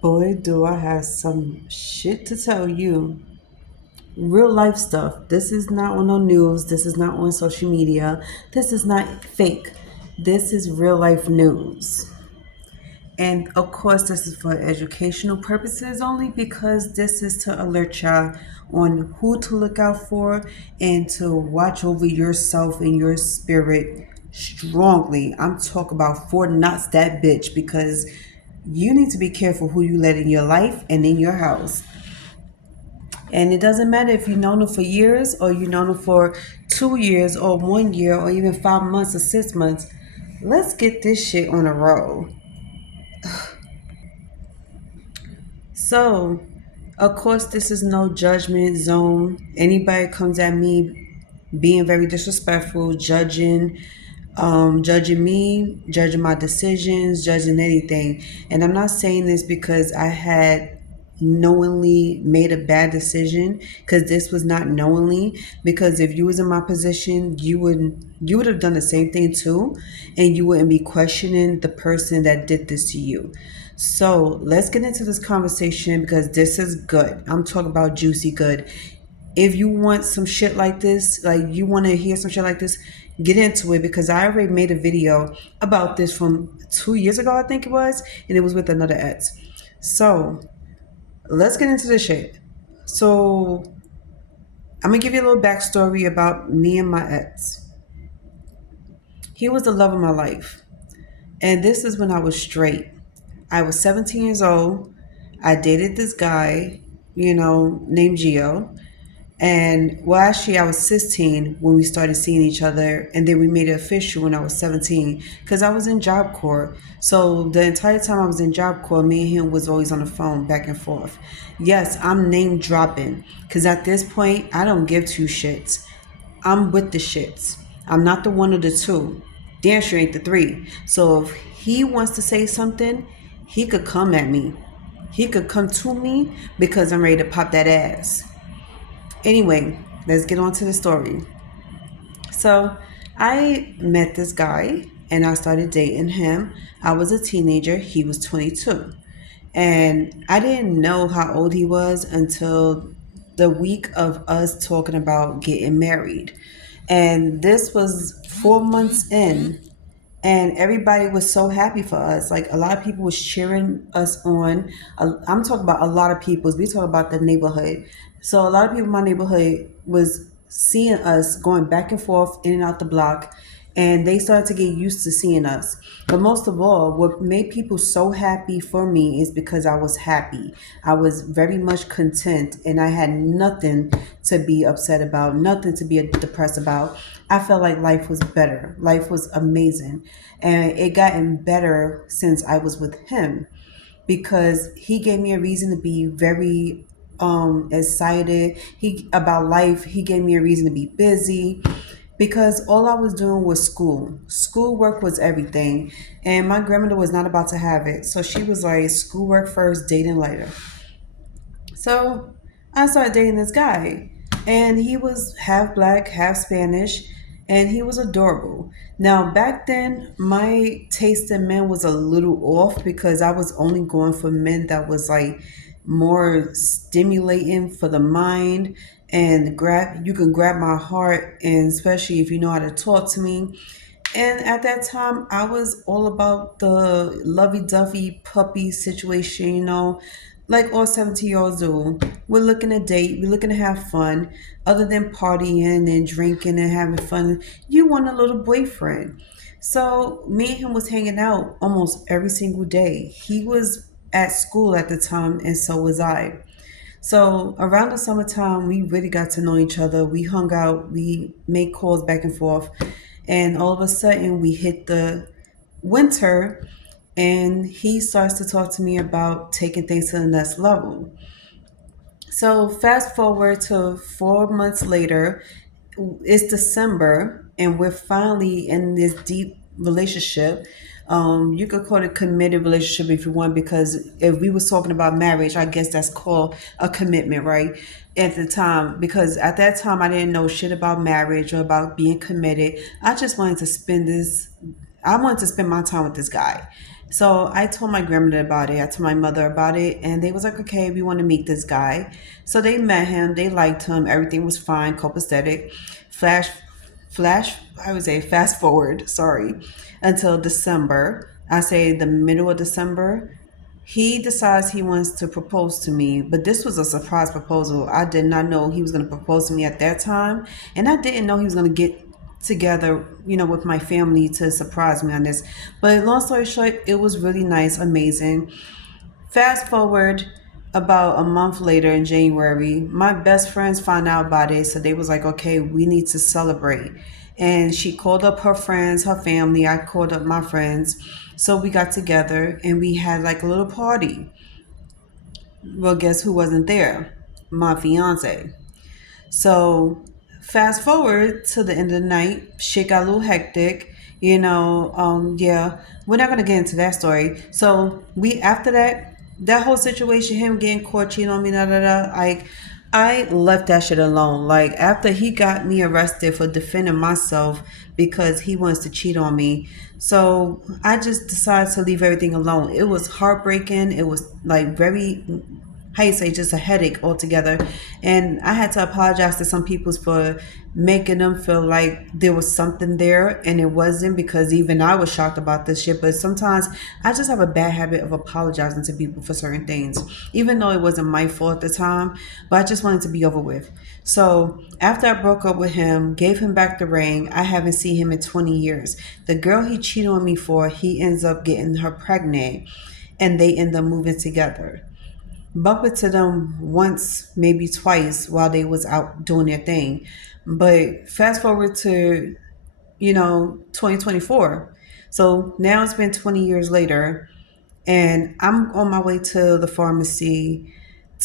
Boy, do I have some shit to tell you. Real life stuff. This is not on no news. This is not on social media. This is not fake. This is real life news. And of course, this is for educational purposes only because this is to alert y'all on who to look out for and to watch over yourself and your spirit strongly. I'm talking about Fort Knox that bitch because you need to be careful who you let in your life and in your house. And it doesn't matter if you've known them for years or you've known them for 2 years or 1 year or even 5 months or 6 months. Let's get this shit on a roll. So, of course, this is no judgment zone. Anybody comes at me being very disrespectful, judging me, judging my decisions, judging anything. And I'm not saying this because I had knowingly made a bad decision, because this was not knowingly. Because if you was in my position, you would have done the same thing too, and you wouldn't be questioning the person that did this to you. So let's get into this conversation because this is good. I'm talking about juicy good. If you want some shit like this, like you want to hear some shit like this, get into it because I already made a video about this from 2 years ago, I think it was, and it was with another ex. So let's get into this shit. So I'm gonna give you a little backstory about me and my ex. He was the love of my life, and this is when I was straight. I was 17 years old. I dated this guy, named Gio. And well, actually, I was 16 when we started seeing each other, and then we made it official when I was 17 because I was in Job Corps. So the entire time I was in Job Corps, me and him was always on the phone back and forth. Yes, I'm name dropping because at this point, I don't give two shits. I'm with the shits. I'm not the one of the two. Damn sure ain't the three. So if he wants to say something, he could come at me. He could come to me because I'm ready to pop that ass. Anyway, let's get on to the story. So, I met this guy and I started dating him. I was a teenager, he was 22. And I didn't know how old he was until the week of us talking about getting married. And this was 4 months in, and everybody was so happy for us. Like a lot of people was cheering us on. I'm talking about a lot of people. We talk about the neighborhood. So a lot of people in my neighborhood was seeing us going back and forth in and out the block, and they started to get used to seeing us. But most of all, what made people so happy for me is because I was happy. I was very much content, and I had nothing to be upset about, nothing to be depressed about. I felt like life was better. Life was amazing. And it gotten better since I was with him because he gave me a reason to be very excited he about life. He gave me a reason to be busy because all I was doing was school. Schoolwork was everything. And my grandmother was not about to have it. So she was like, schoolwork first, dating later. So I started dating this guy, and he was half black, half Spanish, and he was adorable. Now, back then, my taste in men was a little off because I was only going for men that was like more stimulating for the mind and you can grab my heart, and especially if you know how to talk to me. And at that time, I was all about the lovey dovey puppy situation, like all 17-year-olds do. We're looking to date, we're looking to have fun. Other than partying and drinking and having fun, you want a little boyfriend. So, me and him was hanging out almost every single day. He was at school at the time, and so was I. So around the summertime, we really got to know each other. We hung out, we made calls back and forth, and all of a sudden we hit the winter, and he starts to talk to me about taking things to the next level. So fast forward to 4 months later, it's December, and we're finally in this deep relationship. You could call it a committed relationship if you want, because if we was talking about marriage, I guess that's called a commitment, right? At the time, because at that time I didn't know shit about marriage or about being committed. I just wanted to spend this. I wanted to spend my time with this guy. So I told my grandmother about it. I told my mother about it, and they was like, "Okay, we want to meet this guy." So they met him. They liked him. Everything was fine, copacetic. Flash, flash. I would say fast forward. Sorry, until December. I say the middle of December. He decides he wants to propose to me, but this was a surprise proposal. I did not know he was going to propose to me at that time, and I didn't know he was going to get together, with my family to surprise me on this. But long story short, it was really nice, amazing. Fast forward about a month later in January, my best friends found out about it, so they was like, "Okay, we need to celebrate." And she called up her friends, her family. I called up my friends. So we got together and we had like a little party. Well, guess who wasn't there? My fiance. So fast forward to the end of the night, shit got a little hectic. Yeah, we're not gonna get into that story. So we after that whole situation, him getting caught cheating on me, da da da. Like I left that shit alone. Like after he got me arrested for defending myself because he wants to cheat on me. So I just decided to leave everything alone. It was heartbreaking. It was like very, how you say, just a headache altogether. And I had to apologize to some people for making them feel like there was something there and it wasn't, because even I was shocked about this shit. But sometimes I just have a bad habit of apologizing to people for certain things, even though it wasn't my fault at the time, but I just wanted to be over with. So after I broke up with him, gave him back the ring, I haven't seen him in 20 years. The girl he cheated on me for, he ends up getting her pregnant and they end up moving together. Bump into them once, maybe twice while they was out doing their thing. But fast forward to, 2024. So now it's been 20 years later, and I'm on my way to the pharmacy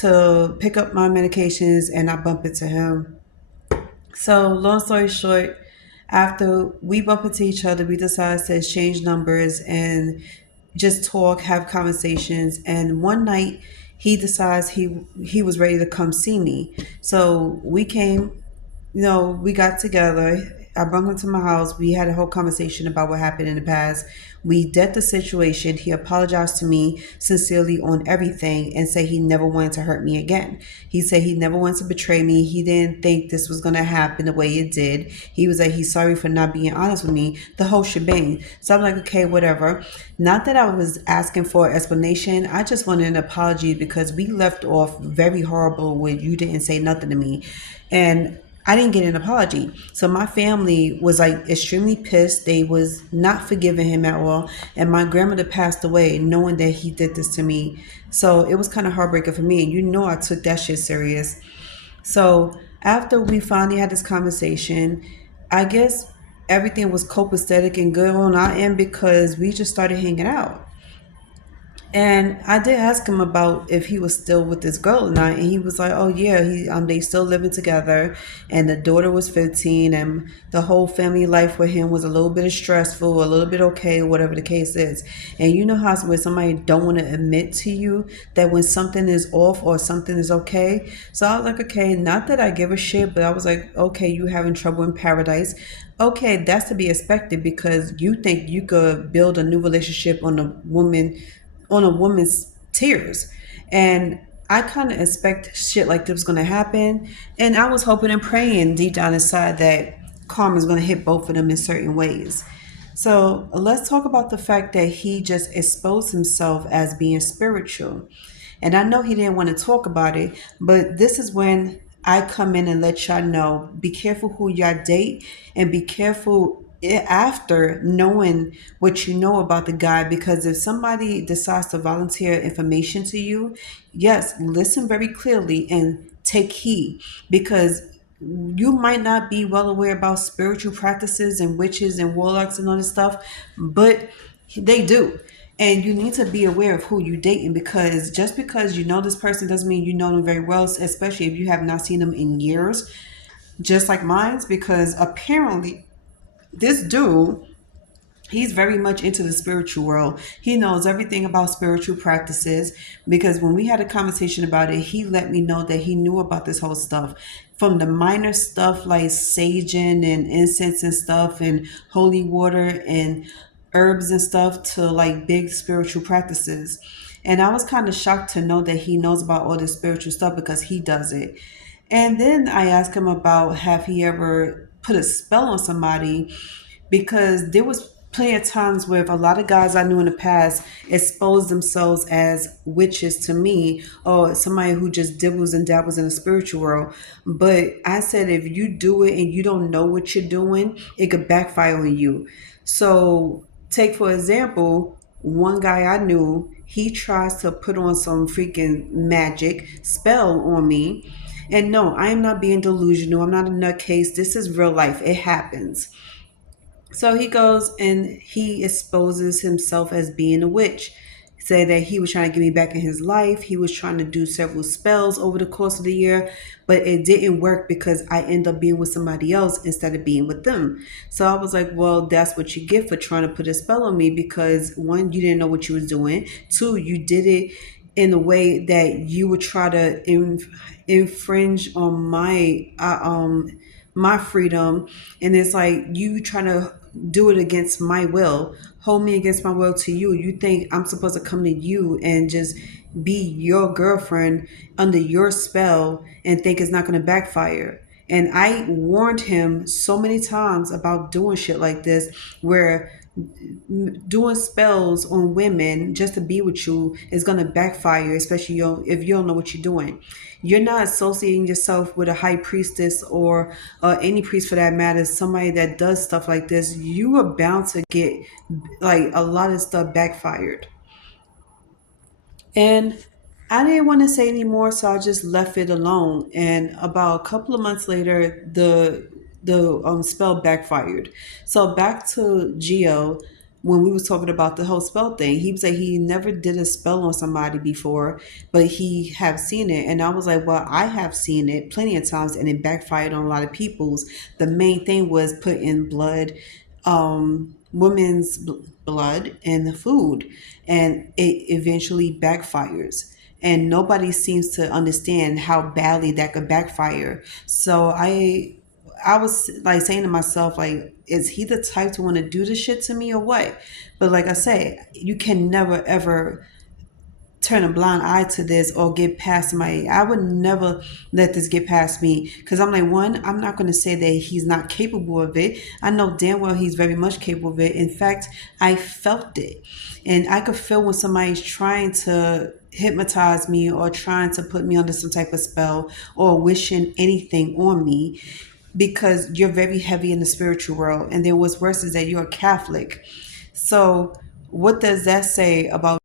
to pick up my medications, and I bump into him. So, long story short, after we bump into each other, we decide to exchange numbers and just talk, have conversations. And one night, he decides he was ready to come see me. So we came, we got together. I brought him to my house. We had a whole conversation about what happened in the past. We dealt the situation. He apologized to me sincerely on everything and said he never wanted to hurt me again. He said he never wanted to betray me. He didn't think this was going to happen the way it did. He was like, he's sorry for not being honest with me, the whole shebang. So I'm like, okay, whatever. Not that I was asking for an explanation. I just wanted an apology because we left off very horrible when you didn't say nothing to me. And I didn't get an apology. So my family was like extremely pissed. They was not forgiving him at all. And my grandmother passed away knowing that he did this to me. So it was kind of heartbreaking for me. And I took that shit serious. So after we finally had this conversation, I guess everything was copacetic and good on our end because we just started hanging out. And I did ask him about if he was still with this girl or not, and he was like, "Oh yeah, they still living together, and the daughter was 15, and the whole family life with him was a little bit stressful, a little bit okay, whatever the case is." And you know how when somebody don't want to admit to you that when something is off or something is okay. So I was like, okay, not that I give a shit, but I was like, okay, you having trouble in paradise. Okay, that's to be expected because you think you could build a new relationship on a woman's tears. And I kind of expect shit like this was going to happen. And I was hoping and praying deep down inside that karma is going to hit both of them in certain ways. So let's talk about the fact that he just exposed himself as being spiritual. And I know he didn't want to talk about it, but this is when I come in and let y'all know, be careful who y'all date and be careful after knowing what you know about the guy, because if somebody decides to volunteer information to you, yes, listen very clearly and take heed, because you might not be well aware about spiritual practices and witches and warlocks and all this stuff, but they do. And you need to be aware of who you're dating, because just because you know this person doesn't mean you know them very well, especially if you have not seen them in years, just like mine's, because apparently this dude, he's very much into the spiritual world. He knows everything about spiritual practices, because when we had a conversation about it, he let me know that he knew about this whole stuff, from the minor stuff like saging and incense and stuff and holy water and herbs and stuff to like big spiritual practices. And I was kind of shocked to know that he knows about all this spiritual stuff because he does it. And then I asked him about have he ever put a spell on somebody, because there was plenty of times where a lot of guys I knew in the past exposed themselves as witches to me, or somebody who just dibbles and dabbles in the spiritual world. But I said if you do it and you don't know what you're doing, it could backfire on you. So take for example, one guy I knew, he tries to put on some freaking magic spell on me. And no, I am not being delusional. I'm not a nutcase. This is real life. It happens. So he goes and he exposes himself as being a witch. Say that he was trying to get me back in his life. He was trying to do several spells over the course of the year, but it didn't work because I end up being with somebody else instead of being with them. So I was like, well, that's what you get for trying to put a spell on me, because one, you didn't know what you was doing. Two, you did it in a way that you would try to infringe on my freedom, and it's like you trying to do it against my will, hold me against my will to you. You think I'm supposed to come to you and just be your girlfriend under your spell and think it's not going to backfire. And I warned him so many times about doing shit like this, where doing spells on women just to be with you is going to backfire, especially if you don't know what you're doing. You're not associating yourself with a high priestess or any priest for that matter, somebody that does stuff like this. You are bound to get like a lot of stuff backfired. And I didn't want to say anymore, so I just left it alone. And about a couple of months later, the spell backfired. So back to Geo, when we was talking about the whole spell thing, he said he never did a spell on somebody before, but he have seen it. And I was like, well, I have seen it plenty of times, and it backfired on a lot of people's. The main thing was putting blood, women's blood in the food, and it eventually backfires. And nobody seems to understand how badly that could backfire. So I was like saying to myself, like, is he the type to want to do this shit to me or what? But like I say, you can never ever turn a blind eye to this or get past my. I would never let this get past me, because I'm like, one, I'm not going to say that he's not capable of it. I know damn well he's very much capable of it. In fact, I felt it, and I could feel when somebody's trying to hypnotize me or trying to put me under some type of spell or wishing anything on me, because you're very heavy in the spiritual world. And then what's worse is that you're a Catholic. So what does that say about